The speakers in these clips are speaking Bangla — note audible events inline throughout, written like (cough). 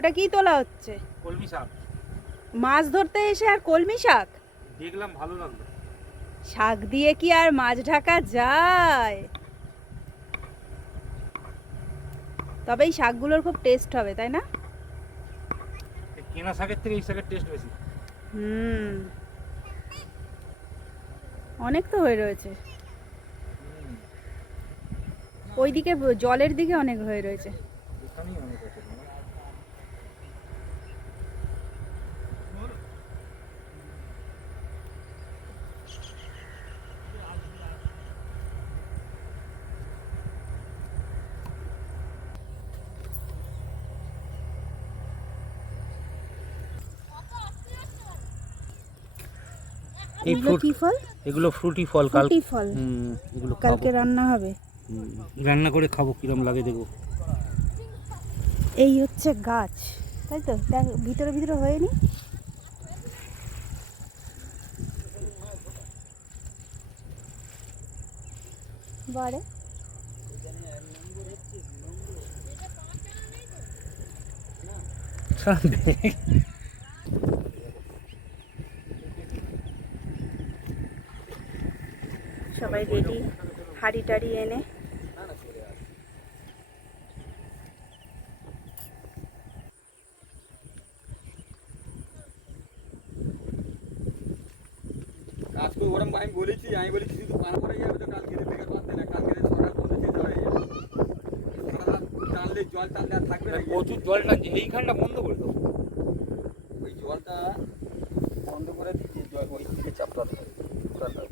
ওটা কি তোলা হচ্ছে। কলমি শাক। মাছ ধরতে এসে আর কলমি শাক? দেখলাম ভালো লাগল। শাক দিয়ে কি আর মাছ ঢাকা যায়? তবে এই শাকগুলোর খুব টেস্ট হবে তাই না? কেনা শাকের থেকে এই শাকের টেস্ট বেশি। হুম। অনেক তো হয়ে রয়েছে। ওইদিকে জলের দিকে অনেক হয়ে রয়েছে এখানেই অনেক আছে এই ফ্রুট কি ফল? এগুলো ফ্রুটি ফল কাল ফল। হুম এগুলো কালকে রান্না হবে? রান্না করে খাব কিরম লাগে দেখো। এই হচ্ছে গাছ তাই তো? দেখ ভিতরে ভিতরে হয়নি? বারে। (laughs) সবাই রেডি হাড়ি টাড়ি এনে। কাজ করে ওরম আমি বলেছি আমি বলেছি শুধু পান করে যাবে তো কালকে বেকার পারতে না কালকে সকাল পর্যন্ত যেতে হবে সারা টানলে জল টানলে আর থাকবে না। প্রচুর জল টানছে এইখানটা বন্ধ করে দাও ওই জলটা বন্ধ করে দিচ্ছি জল ওই দিকে চাপতে হবে পুরাটা।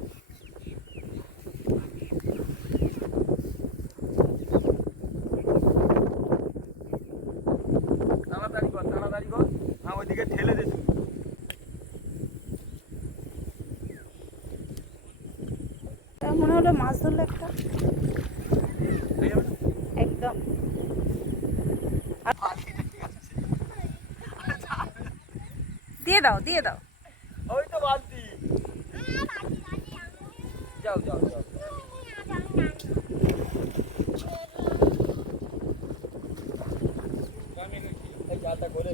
তাড়াতাড়ি কর তাড়াতাড়ি কর হ্যাঁ ওইদিকে ঠেলে দে শুধু তা মনে হলো মাছ ধরলো একটা। একদম। দিয়ে দাও দিয়ে দাও। ওই তো বালতি যাও যাও যাও এই জালটা করে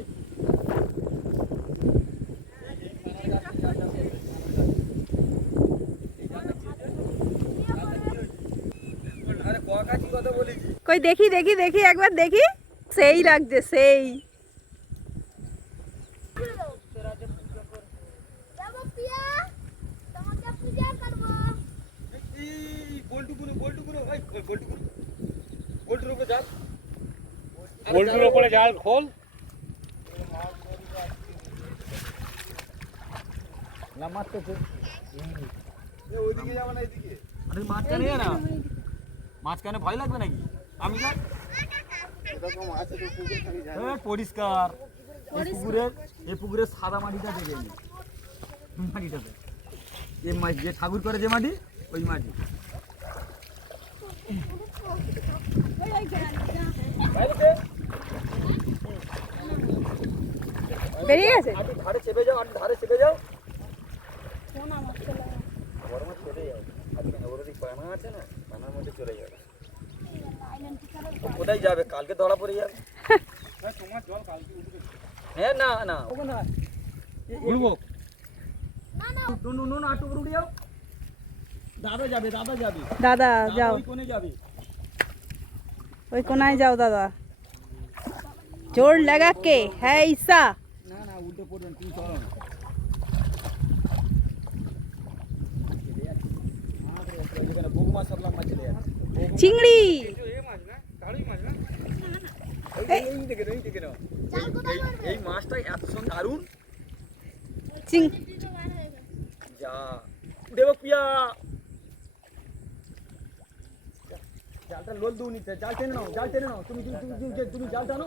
আরে ককাছি কথা বলেছি কই দেখি দেখি দেখি একবার দেখি। সেই লাগছে সেই। উপরে জাল পোল্ট্রির ওপরে জাল খোল। না মারতেছে ওইদিকে যাব না এইদিকে। আরে মাঝখানে যা না। মাঝখানে ভয় লাগবে নাকি? আমি যাই। এ, পরিষ্কার। এই পুকুরের এই পুকুরের সাদা মাটিটা নি। মাটিটাতে এ মাটি যে ঠাকুর করে যে মাটি ওই মাটি। বেরিয়ে গেছে? ধারে চেপে যাও আটি ধারে চেপে যাও। বড় মাছ চলে যাও। আজকে ওর পানা আছে না? পানার মধ্যে চলে যাবে ও কোথায় যাবে কালকে ধরা পড়ে যাবে তোমার জল কালকে উঠবে হ্যাঁ না না ওখানে উঠবো নুন নুন আটু করে উঠে যাও দাদা যাবে দাদা যাবে দাদা দাদা যাও ওই কোণে যাবে ওই কোনায় যাও দাদা জোর লাগা কে হ্যাঁ ঈসা না না উল্টে পড়বেন তুমি চলো না বগুমা সাবলাম মাছ চলে যাচ্ছে চিংড়ি। মাছ না কারোই মাছ না এই মাছটা এত দারুণ। চিং যা। দেব পিয়া। জালটা লোল দু নিতে জাল টেনে নাও জাল টেনে নাও। তুমি তুমি তুমি তুমি- তুমি জাল টানো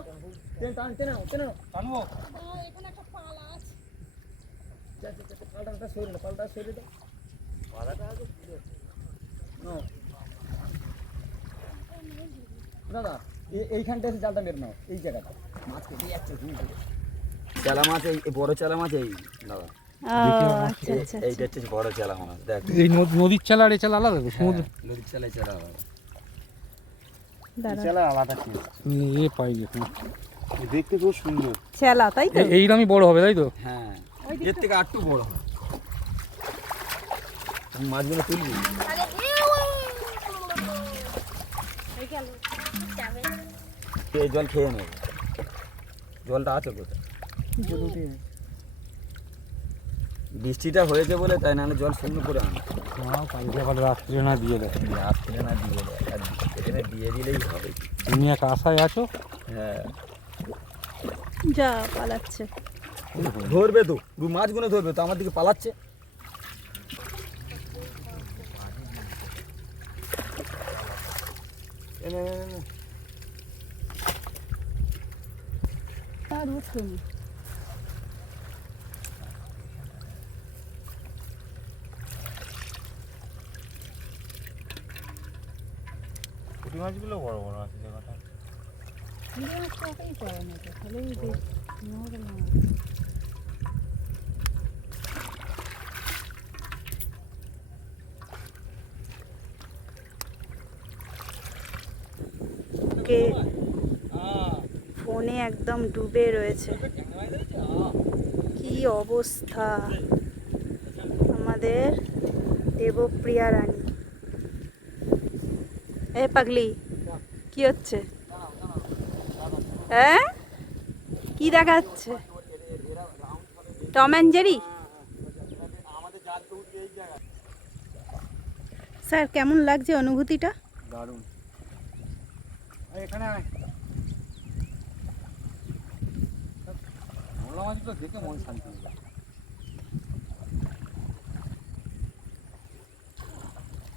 টেনে টান টেনে নাও টেনে নাও। টানবো? পাল্টাটা সরে দাও পাল্টা সরে দাও। পালাটা আগে নাও। দাদা এইখানটা এসে জালটা মেরে নাও এই জায়গাটা। মাছ কেটে যাচ্ছে চালা মাছ এই এই বড় চালা মাছ এই দাদা। ও এই- এইটা হচ্ছে বড় চালা মাছ দেখ। এই নদীর চালা আর এ চালা আলাদা সমুদ্র। নদীর চালা আলাদা। চালা আলাদা এ পাই দেখুন দেখতে খুব সুন্দর। চেলা তাই তো? এইরকমই বড় হবে তাই তো? হ্যাঁ এর থেকে আর একটু বড় হবে। মাছগুলো তুলবি। এই জল খেয়ে নেবে? জলটা আছে কোথায়? বৃষ্টিটা হয়েছে বলে তাই নাহলে জল শুকনো করে আনে না কালকে আবার রাত্রে না দিয়ে দেয়। রাত্রে না দিয়ে দেয়। আর এখানে দিয়ে দিলেই হবে। তুমি এক আশায় আছো? হ্যাঁ। যা পালাচ্ছে। ধরবে তো মাছগুলো ধরবে তো আমার দিকে পালাচ্ছে। এনে, এনে, এনে। আর উঠুন পুঁটি মাছগুলো বড় বড় আছে জায়গাটা ওটাই করে না তো তাহলেই বেশ নোংরা না। কে একদম ডুবে রয়েছে। কি অবস্থা? আমাদের দেবপ্রিয়া রানী। এ পাগলি, কি হচ্ছে? হ্যাঁ কি দেখাচ্ছে? Tom and Jerry? স্যার, কেমন লাগছে অনুভূতিটা? দারুণ। এখানে মাছগুলো দেখে মন শান্তি হয়ে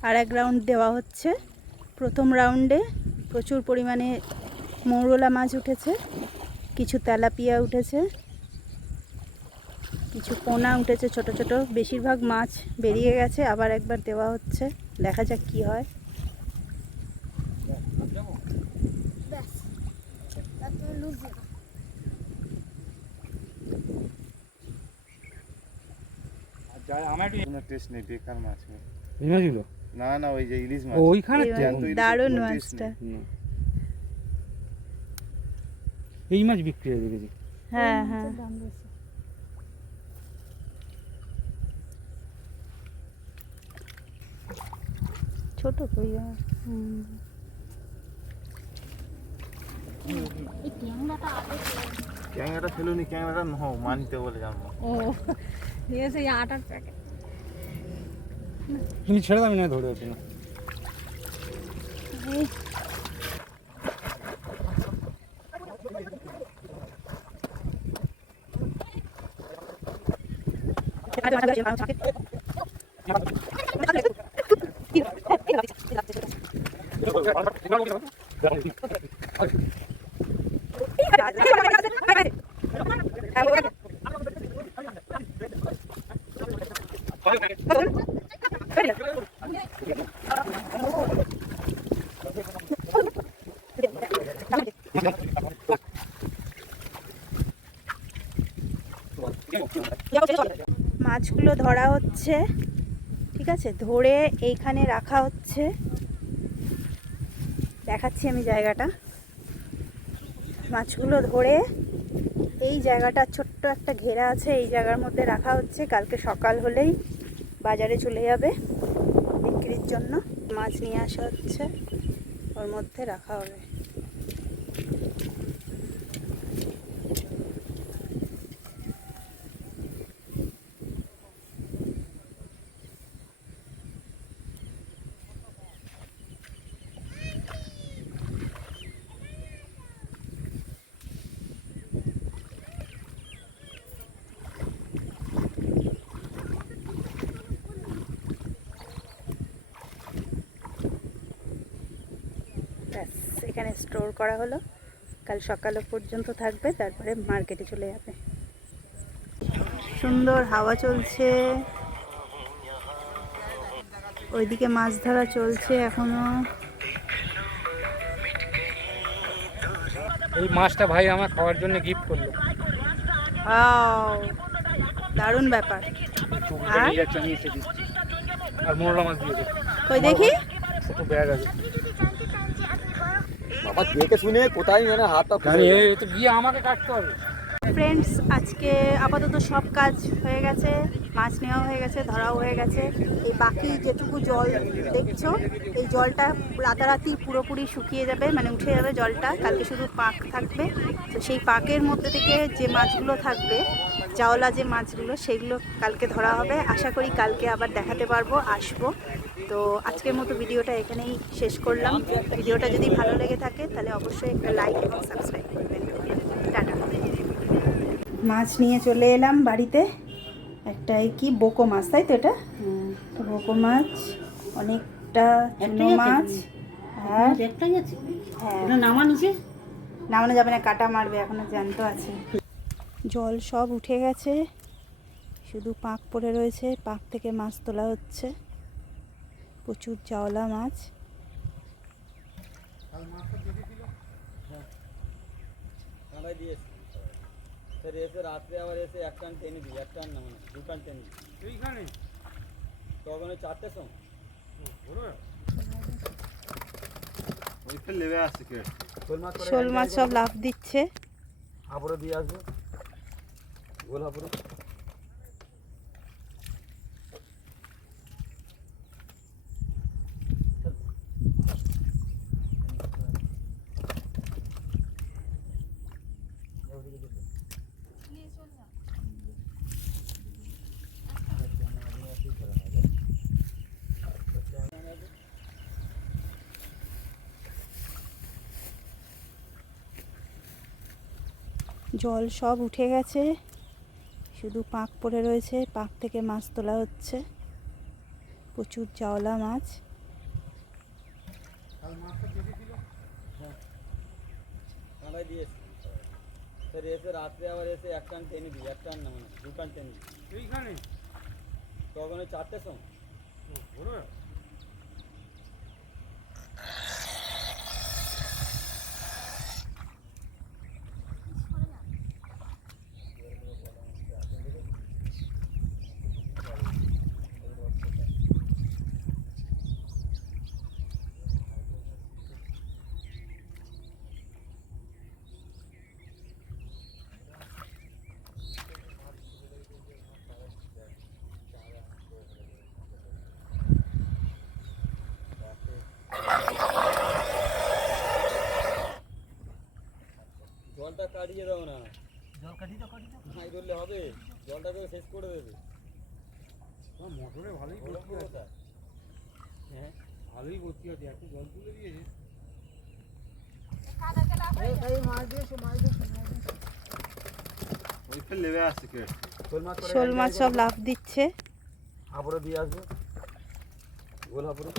আর এক রাউন্ড দেওয়া হচ্ছে। প্রথম রাউন্ডে প্রচুর পরিমাণে মৌরলা মাছ উঠেছে কিছু তেলাপিয়া উঠেছে কিছু পোনা উঠেছে ছোট ছোট। বেশিরভাগ মাছ বেরিয়ে গেছে আবার একবার দেওয়া হচ্ছে দেখা যাক কি হয়। ব্যাস তারপরে লুজ যাই আমার একটু কোনো টেস্ট নেই বেকার মাছ। এই মাছগুলো না না ওই যে ইলিশ মাছ। ওইখানে? এই জ্যান্ত ইলিশের দারুণ মাছটা। এই মাছ বিক্রি হয়ে দেখেছি। হ্যাঁ হ্যাঁ। ছোট কই ক্যাংরাটা ফেলুনি ক্যাংরাটা ন মানতে বলে জানব। ও। নিয়ে সেই আটার প্যাকেট তুমি ছেড়ে দামি না ধরে আছে না। (laughs) (laughs) মাছগুলো ধরা হচ্ছে, ঠিক আছে? ধরে এইখানে রাখা হচ্ছে। দেখাচ্ছি আমি জায়গাটা। মাছগুলো ধরে এই জায়গাটা ছোট্ট একটা ঘেরা আছে, এই জায়গার মধ্যে রাখা হচ্ছে। কালকে সকাল হলেই বাজারে চলে যাবে বিক্রির জন্য। মাছ নিয়ে আসা হচ্ছে, ওর মধ্যে রাখা হবে। ব্যাস এখানে স্টোর করা হলো। কাল সকাল পর্যন্ত থাকবে তারপরে মার্কেটে চলে যাবে। সুন্দর হাওয়া চলছে। ওইদিকে মাছ ধরা চলছে এখনও। এই মাছটা ভাই আমার খাওয়ার জন্য গিফট করল। দারুণ ব্যাপার। আর? মোরলা মাছ কই দেখি? ব্যাগ আছে। বাবা দেখে শুনে কোথায় মানে হাতটা গিয়ে আমাকে কাটতে হবে। ফ্রেন্ডস আজকে আপাতত সব কাজ হয়ে গেছে মাছ নেওয়া হয়ে গেছে ধরাও হয়ে গেছে। এই বাকি যেটুকু জল দেখছ এই জলটা রাতারাতি পুরোপুরি শুকিয়ে যাবে মানে উঠে যাবে জলটা। কালকে শুধু পাক থাকবে। তো সেই পাকের মধ্যে থেকে যে মাছগুলো থাকবে জাওলা যে মাছগুলো, সেগুলো কালকে ধরা হবে। আশা করি কালকে আবার দেখাতে পারব, আসব। তো আজকের মতো ভিডিওটা এখানেই শেষ করলাম। ভিডিওটা যদি ভালো লেগে থাকে, তাহলে অবশ্যই একটা লাইক এবং সাবস্ক্রাইব করবেন। টাটা। মাছ নিয়ে চলে এলাম বাড়িতে। একটা কি বোকো মাছ, তাই তো এটা? বোকো মাছ অনেকটা চুনো মাছ আর একটাই আছে। হ্যাঁ। ওটা নামানোছে নামানো যাবে না কাটা মারবে এখনও জ্যান্ত আছে। জল সব উঠে গেছে শুধু পাক পড়ে রয়েছে পাক থেকে মাছ তোলা হচ্ছে। প্রচুর জাওলা মাছ। রাত্রে আবার এসে এক টান টেনে দিই এক টান না মানে দু টান টেনে দিই। তখন ওই চারটের সময়। শোল মাছ সব লাভ দিচ্ছে। হাবড়ে দিয়ে আসবে। গোল হাবড়ে জল সব উঠে গেছে। শুধু পাক পড়ে রয়েছে পাক থেকে মাছ তোলা হচ্ছে। প্রচুর জাওলা মাছ। রাত্রে আবার এসে এক টান টেনে দিই এক টান না মানে দু টান টেনে দিই। তখন ওই চারটের সময় জলটা কাটিয়ে দাও না জল কাটি দাও কাটি দাও নাই করলে হবে। জলটাকে শেষ করে দেবে। মোটরে ভালোই ভর্তি আছে। হ্যাঁ ভালোই ভর্তি আছে। এত জল তুলে দিয়েছে। শোল মাছ শোল মাছ সব লাভ দিচ্ছে। হাবড়ে দিয়ে আসবে। গোল হাবড়ে